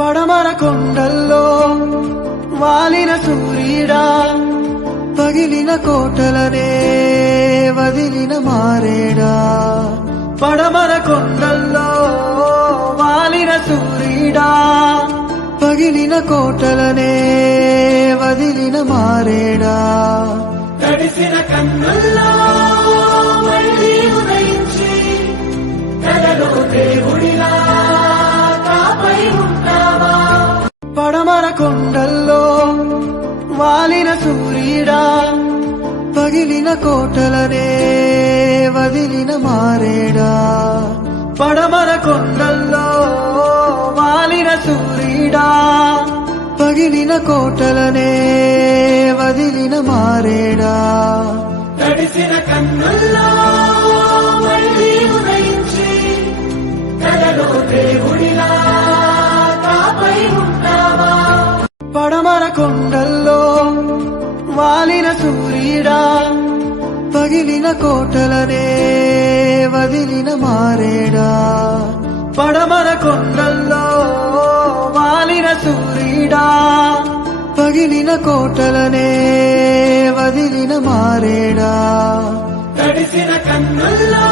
పడమర కొండల్లో వాలిన సూర్యుడా పగిలిన కోటలనే వదిలిన మారేడా పడమర కొండల్లో వాలిన సూర్యుడా పగిలిన కోటలనే వదిలిన మారేడా తడిసిన కన్నుల్లో మళ్ళీ ఉదయించి కలలో దేవుడిలా కాపై ఉంటావా పడమర కొండల్లో వాలిన సూర్యుడా పగిలిన కోటలనే వదిలిన మారేడా పడమర కొండల్లో వాలిన సూర్యుడా పగిలిన కోటలనే వదిలిన మారేడా తడిసిన కన్నుల్లో మళ్ళీ ఉదయించి కలలో దేవుడిలా కాపై ఉంటావా పడమర కొండల్లో వాలిన సూర్యుడా పగిలిన కోటలనే వదిలిన మారేడా పడమర కొండల్లో వాలిన సూర్యుడా పగిలిన కోటలనే వదిలిన మారేడా తడిసిన కన్నుల్లో